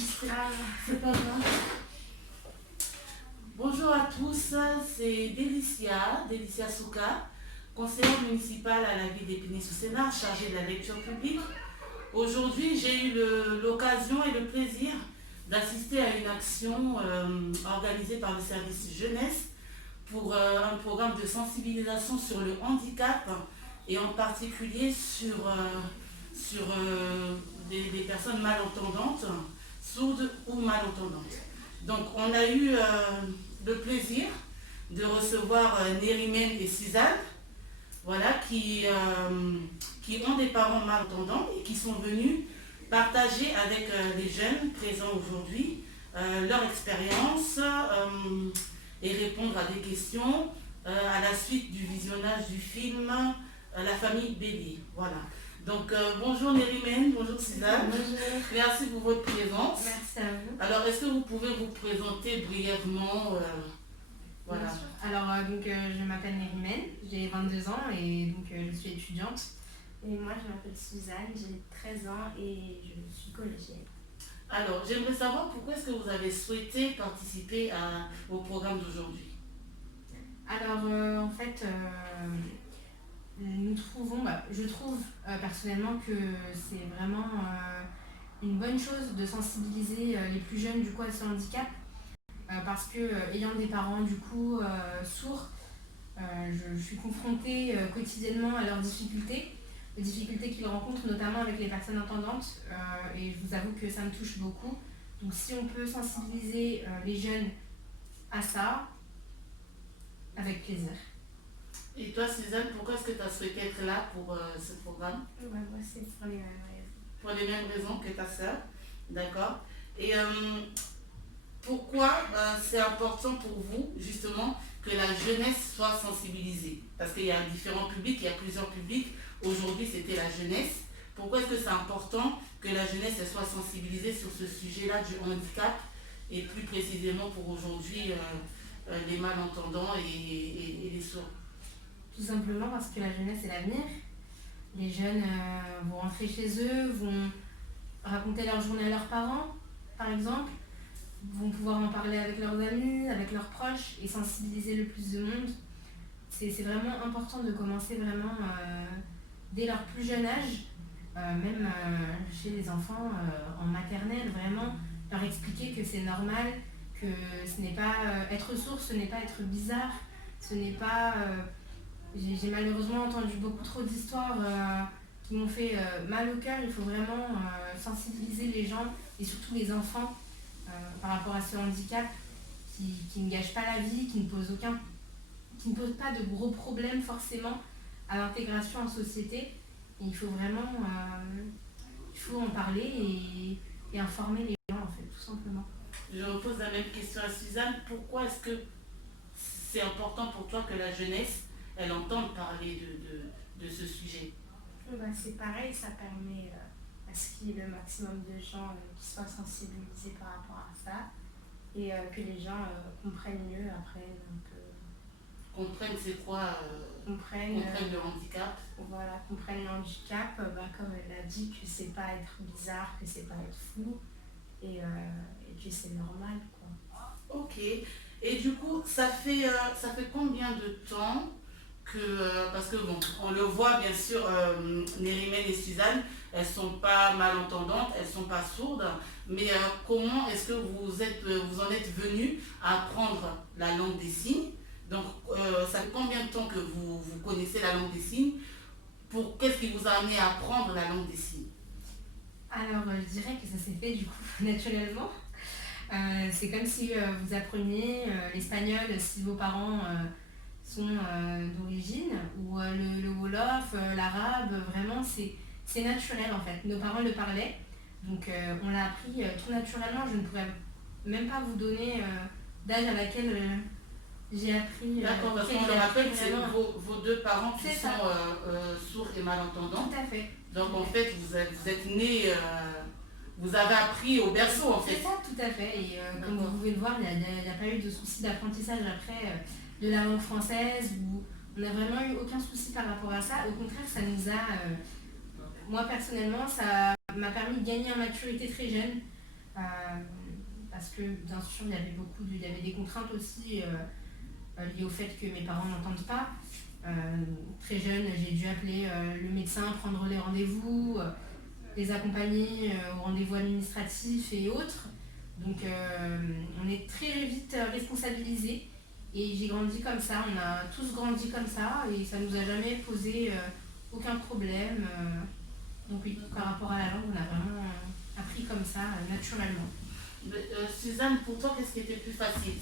C'est pas grave. Bonjour à tous, c'est Délicia Souka, conseillère municipale à la ville d'Épinay-sous-Sénart, chargée de la lecture publique. Aujourd'hui, j'ai eu l'occasion et le plaisir d'assister à une action organisée par le service jeunesse pour un programme de sensibilisation sur le handicap et en particulier sur des personnes malentendantes, sourdes ou malentendantes. Donc on a eu le plaisir de recevoir Nérimène et Suzanne, voilà, qui ont des parents malentendants et qui sont venus partager avec les jeunes présents aujourd'hui leur expérience et répondre à des questions à la suite du visionnage du film La famille Bélier. Voilà. Donc bonjour Nérimène, bonjour Suzanne. Bonjour. Merci pour votre présence. Merci à vous. Alors est-ce que vous pouvez vous présenter brièvement voilà. Bien sûr. Alors je m'appelle Nérimène, j'ai 22 ans et donc je suis étudiante. Et moi je m'appelle Suzanne, j'ai 13 ans et je suis collégienne. Alors j'aimerais savoir pourquoi est-ce que vous avez souhaité participer au programme d'aujourd'hui. Alors en fait, je trouve personnellement que c'est vraiment une bonne chose de sensibiliser les plus jeunes du coup à ce handicap parce que ayant des parents du coup sourds, je suis confrontée quotidiennement à leurs difficultés, les difficultés qu'ils rencontrent notamment avec les personnes entendantes et je vous avoue que ça me touche beaucoup. Donc si on peut sensibiliser les jeunes à ça, avec plaisir. Et toi Suzanne, pourquoi est-ce que tu as souhaité être là pour ce programme? Moi c'est pour les mêmes raisons. Pour les mêmes raisons que ta sœur, d'accord. Et pourquoi c'est important pour vous justement que la jeunesse soit sensibilisée? Parce qu'il y a différents publics, il y a plusieurs publics. Aujourd'hui c'était la jeunesse. Pourquoi est-ce que c'est important que la jeunesse soit sensibilisée sur ce sujet-là du handicap et plus précisément pour aujourd'hui les malentendants et les sourds? Tout simplement parce que la jeunesse est l'avenir. Les jeunes vont rentrer chez eux, vont raconter leur journée à leurs parents, par exemple, vont pouvoir en parler avec leurs amis, avec leurs proches et sensibiliser le plus de monde. C'est vraiment important de commencer vraiment dès leur plus jeune âge, même chez les enfants en maternelle, vraiment leur expliquer que c'est normal, que ce n'est pas être sourd, ce n'est pas être bizarre, ce n'est pas... J'ai malheureusement entendu beaucoup trop d'histoires qui m'ont fait mal au cœur. Il faut vraiment sensibiliser les gens et surtout les enfants par rapport à ce handicap qui ne gâche pas la vie, qui ne pose pas de gros problèmes forcément à l'intégration en société. Et il faut vraiment en parler et informer les gens en fait, tout simplement. Je repose la même question à Suzanne. Pourquoi est-ce que c'est important pour toi que la jeunesse elle entende parler de ce sujet? C'est pareil, ça permet à ce qu'il y ait le maximum de gens qui soient sensibilisés par rapport à ça et que les gens comprennent mieux après. Comprennent c'est quoi comprennent le handicap. Voilà, comprennent le handicap, comme elle a dit, que c'est pas être bizarre, que c'est pas être fou et que c'est normal quoi. Ok. Et du coup, ça fait combien de temps parce que bon, on le voit bien sûr, Nérimène et Suzanne, elles sont pas malentendantes, elles sont pas sourdes, mais comment est-ce que vous en êtes venus à apprendre la langue des signes? Donc ça fait combien de temps que vous connaissez la langue des signes? Qu'est-ce qui vous a amené à apprendre la langue des signes? Alors je dirais que ça s'est fait du coup naturellement. C'est comme si vous appreniez l'espagnol si vos parents sont d'origine, ou le wolof, l'arabe, vraiment c'est naturel en fait. Nos parents le parlaient, donc on l'a appris tout naturellement. Je ne pourrais même pas vous donner d'âge à laquelle j'ai appris. D'accord, parce qu'on le rappelle, c'est vos deux parents qui sont sourds et malentendants. Tout à fait. Donc en fait, vous êtes nés, vous avez appris au berceau en fait. C'est ça, tout à fait. Et comme vous pouvez le voir, il n'y a pas eu de souci d'apprentissage après de la langue française. On n'a vraiment eu aucun souci par rapport à ça. Au contraire, ça nous a... moi personnellement, ça m'a permis de gagner en maturité très jeune. Parce que bien sûr, il y avait des contraintes aussi liées au fait que mes parents n'entendent pas. Très jeune, j'ai dû appeler le médecin, prendre les rendez-vous, les accompagner au rendez-vous administratif et autres. Donc on est très vite responsabilisés. Et j'ai grandi comme ça, on a tous grandi comme ça et ça nous a jamais posé aucun problème. Donc oui, par rapport à la langue, on a vraiment appris comme ça, naturellement. Suzanne, pour toi, qu'est-ce qui était plus facile?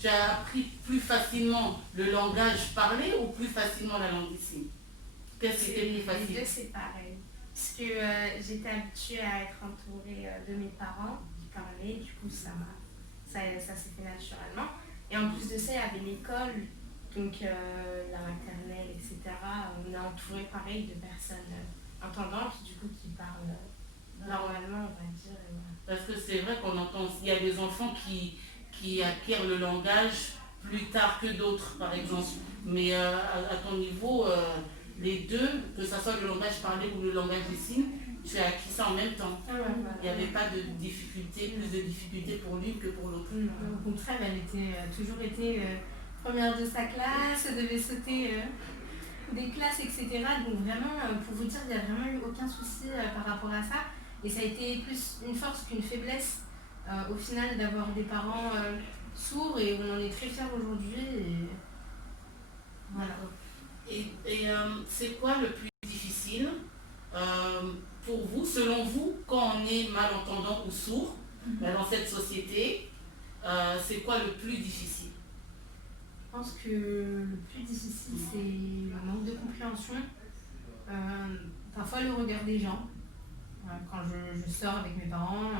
Tu as appris plus facilement le langage parlé ou plus facilement la langue des signes? Qu'est-ce qui était plus facile? Les deux, c'est pareil. Parce que j'étais habituée à être entourée de mes parents qui parlaient, du coup, ça s'est fait naturellement. Et en plus de ça, il y avait l'école, donc la maternelle, etc. On est entouré pareil de personnes entendantes, du coup, qui parlent normalement, on va dire. Parce que c'est vrai qu'on entend, il y a des enfants qui acquièrent le langage plus tard que d'autres, par exemple. Mais à ton niveau, les deux, que ce soit le langage parlé ou le langage des signes, tu as acquis ça en même temps. Il n'y avait pas de difficulté, plus de difficultés pour l'une que pour l'autre. Au contraire, elle a toujours été première de sa classe, devait sauter des classes, etc. Donc vraiment, pour vous dire, il n'y a vraiment eu aucun souci par rapport à ça. Et ça a été plus une force qu'une faiblesse au final d'avoir des parents sourds et on en est très fiers aujourd'hui. Et... Voilà. Et c'est quoi le plus difficile pour vous, selon vous, quand on est malentendant ou sourd dans cette société, c'est quoi le plus difficile? Je pense que le plus difficile, c'est le manque de compréhension, parfois le regard des gens. Quand je sors avec mes parents,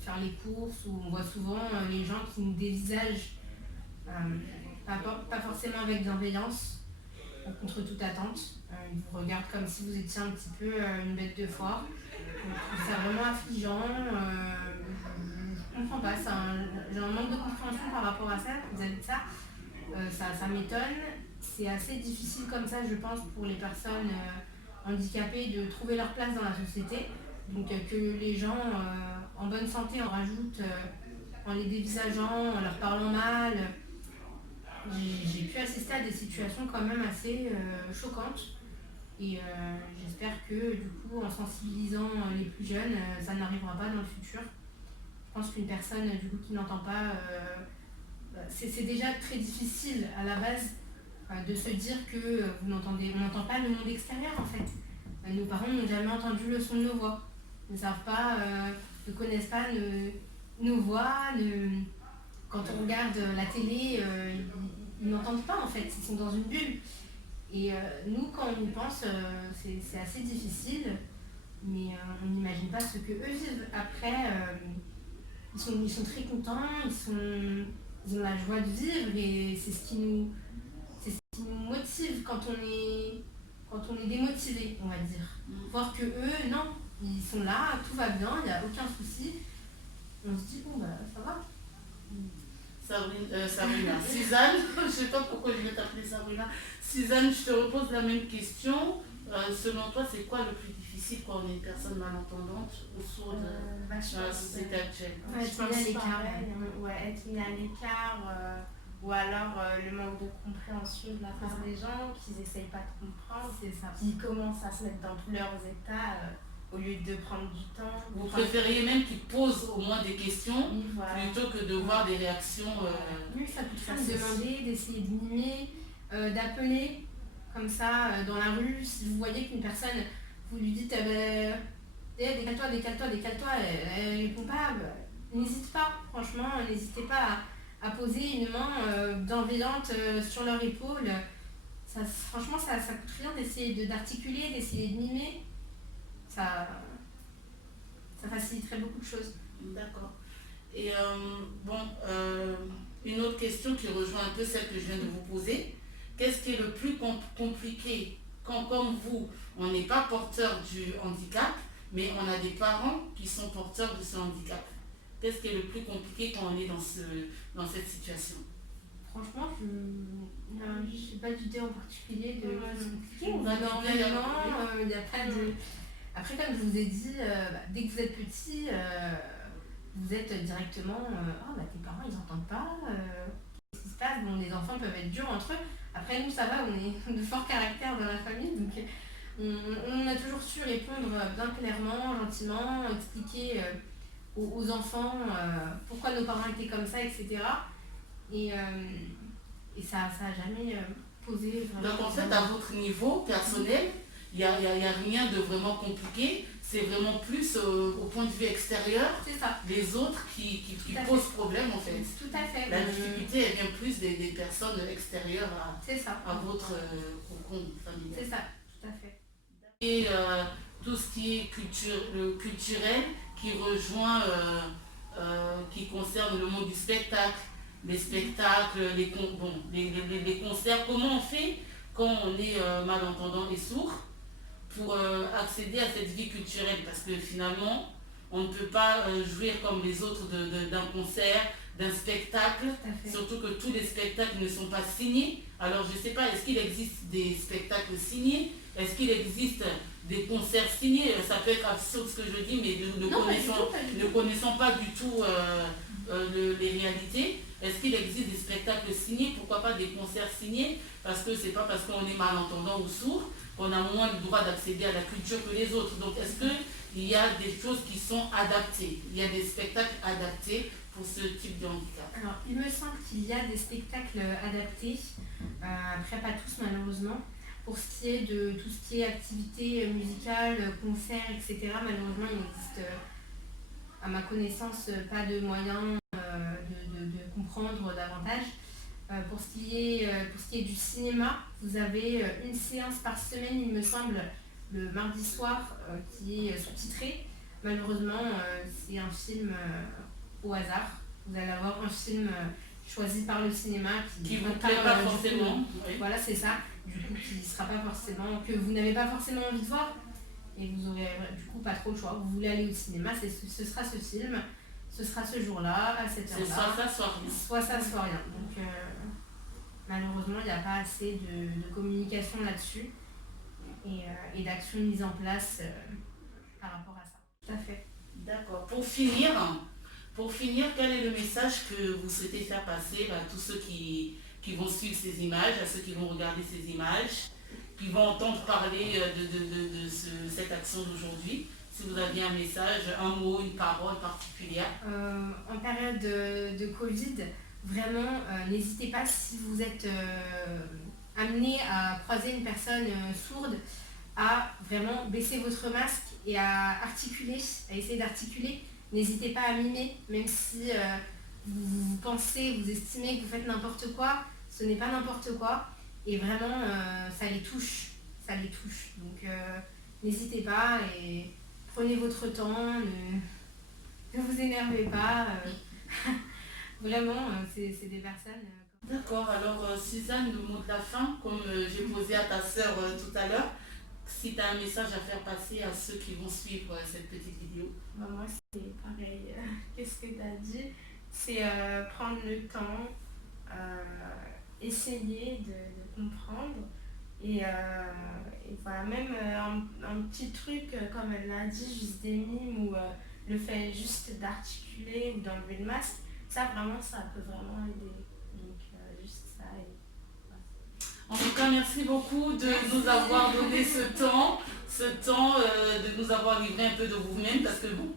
faire les courses, où on voit souvent les gens qui nous dévisagent, pas forcément avec bienveillance, contre toute attente. Ils vous regardent comme si vous étiez un petit peu une bête de foire. Je trouve ça vraiment affligeant. Je comprends pas. J'ai un manque de compréhension par rapport à ça, vis-à-vis de ça. Ça m'étonne. C'est assez difficile comme ça, je pense, pour les personnes handicapées de trouver leur place dans la société. Donc que les gens en bonne santé en rajoutent en les dévisageant, en leur parlant mal. J'ai pu assister à des situations quand même assez choquantes. Et j'espère que du coup, en sensibilisant les plus jeunes, ça n'arrivera pas dans le futur. Je pense qu'une personne du coup, qui n'entend pas, c'est déjà très difficile à la base de se dire que on n'entend pas le monde extérieur en fait. Nos parents n'ont jamais entendu le son de nos voix, ne savent pas, ne connaissent pas nos voix. Quand on regarde la télé, ils n'entendent pas en fait, ils sont dans une bulle. Et nous, quand on y pense, c'est assez difficile, mais on n'imagine pas ce qu'eux vivent. Après, ils sont très contents, ils ont la joie de vivre et c'est ce qui nous motive quand on est démotivé, on va dire. Voir que eux, non, ils sont là, tout va bien, il n'y a aucun souci. On se dit, bon, bah, ça va. Sabrina. Suzanne, je ne sais pas pourquoi je vais t'appeler Sabrina. Suzanne, je te repose la même question. Selon toi, c'est quoi le plus difficile quand on est une personne malentendante ou sourde dans la société actuelle? Être mis à l'écart, ou alors le manque de compréhension de la part des gens, qu'ils n'essayent pas de comprendre, c'est ça. Qu'ils commencent à se mettre dans tous leurs états au lieu de prendre du temps. Vous préfériez même qu'ils posent au moins des questions plutôt que de voir des réactions. Oui, ça coûte rien de demander, d'essayer de mimer, d'appeler comme ça dans la rue. Si vous voyez qu'une personne, vous lui dites décale-toi, elle répond pas, n'hésite pas, franchement, n'hésitez pas à poser une main bienveillante sur leur épaule. Franchement, ça coûte rien d'essayer d'articuler, d'essayer de mimer. Ça faciliterait beaucoup de choses. D'accord. Et une autre question qui rejoint un peu celle que je viens de vous poser. Qu'est-ce qui est le plus compliqué quand, comme vous, on n'est pas porteur du handicap, mais on a des parents qui sont porteurs de ce handicap? Qu'est-ce qui est le plus compliqué quand on est dans cette situation? Franchement, je n'ai pas d'idée en particulier de ce compliqué. Normalement, il n'y a pas de... Après, comme je vous ai dit, dès que vous êtes petit, vous êtes directement tes parents ils n'entendent pas, qu'est-ce qui se passe? Bon, les enfants peuvent être durs entre eux. Après, nous, ça va, on est de fort caractère dans la famille, donc on a toujours su répondre bien clairement, gentiment, expliquer aux enfants pourquoi nos parents étaient comme ça, etc. Et ça n'a jamais posé vraiment. Donc en fait, à votre niveau personnel, il n'y a rien de vraiment compliqué. C'est vraiment plus au point de vue extérieur, c'est ça. Les autres qui posent problème en fait. Tout à fait. La difficulté, elle vient plus des personnes extérieures à votre cocon familial. C'est ça, tout à fait. Et tout ce qui est culturel qui rejoint, qui concerne le monde du spectacle, les spectacles, les concerts. Comment on fait quand on est malentendant et sourd pour accéder à cette vie culturelle? Parce que finalement, on ne peut pas jouir comme les autres d'un concert, d'un spectacle, surtout que tous les spectacles ne sont pas signés. Alors je ne sais pas, est-ce qu'il existe des spectacles signés? Est-ce qu'il existe des concerts signés? Ça peut être absurde ce que je dis, mais ne connaissant pas du tout les réalités. Est-ce qu'il existe des spectacles signés? Pourquoi pas des concerts signés? Parce que c'est pas parce qu'on est malentendant ou sourd qu'on a moins le droit d'accéder à la culture que les autres. Donc est-ce qu'il y a des choses qui sont adaptées? Il y a des spectacles adaptés pour ce type de handicap? Alors, il me semble qu'il y a des spectacles adaptés, après pas tous malheureusement. Pour ce qui est de tout ce qui est activité musicale, concerts, etc., malheureusement il n'existe à ma connaissance pas de moyens de comprendre davantage. Pour ce qui est du cinéma, vous avez une séance par semaine, il me semble, le mardi soir, qui est sous-titré. Malheureusement, c'est un film au hasard. Vous allez avoir un film choisi par le cinéma qui ne vous plaît pas forcément. Oui. Voilà, c'est ça. Du coup, qui sera pas forcément, que vous n'avez pas forcément envie de voir. Et vous aurez du coup pas trop le choix. Vous voulez aller au cinéma, ce sera ce film, ce sera ce jour-là, à cette heure-là. C'est soit ça, soit rien. Soit ça, soit rien. Donc malheureusement, il n'y a pas assez de communication là-dessus et d'action mise en place par rapport à ça. Tout à fait. D'accord. Pour finir, quel est le message que vous souhaitez faire passer à tous ceux qui vont suivre ces images, à ceux qui vont regarder ces images, qui vont entendre parler de cette action d'aujourd'hui? Si vous aviez un message, un mot, une parole particulière. En période de Covid, vraiment, n'hésitez pas si vous êtes amené à croiser une personne sourde, à vraiment baisser votre masque et à articuler, à essayer d'articuler. N'hésitez pas à mimer, même si vous pensez, vous estimez que vous faites n'importe quoi, ce n'est pas n'importe quoi. Et vraiment, ça les touche. Donc, n'hésitez pas et prenez votre temps, ne vous énervez pas. Vraiment, c'est des personnes... D'accord, alors Suzanne, le mot de la fin, comme j'ai posé à ta sœur tout à l'heure, si tu as un message à faire passer à ceux qui vont suivre cette petite vidéo. Moi, c'est pareil. Qu'est-ce que tu as dit? C'est prendre le temps, essayer de comprendre. Et voilà, même un petit truc, comme elle l'a dit, juste des mimes ou le fait juste d'articuler ou d'enlever le masque, ça vraiment, ça peut vraiment aider. Donc, juste ça. En tout cas, merci beaucoup de nous avoir donné ce temps de nous avoir livré un peu de vous-même, parce que bon,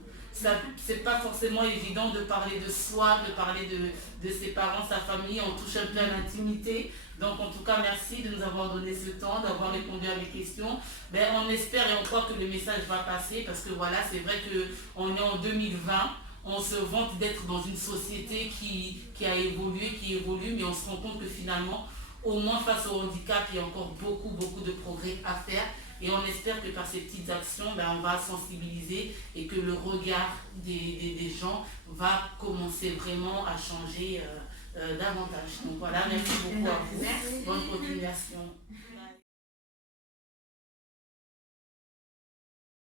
c'est pas forcément évident de parler de soi, de parler de ses parents, sa famille, on touche un peu à l'intimité. Donc en tout cas, merci de nous avoir donné ce temps, d'avoir répondu à mes questions. On espère et on croit que le message va passer, parce que voilà, c'est vrai qu'on est en 2020, on se vante d'être dans une société qui a évolué, qui évolue, mais on se rend compte que finalement, au moins face au handicap, il y a encore beaucoup de progrès à faire. Et on espère que par ces petites actions, on va sensibiliser et que le regard des gens va commencer vraiment à changer davantage. Donc voilà, merci beaucoup à vous. Bonne continuation.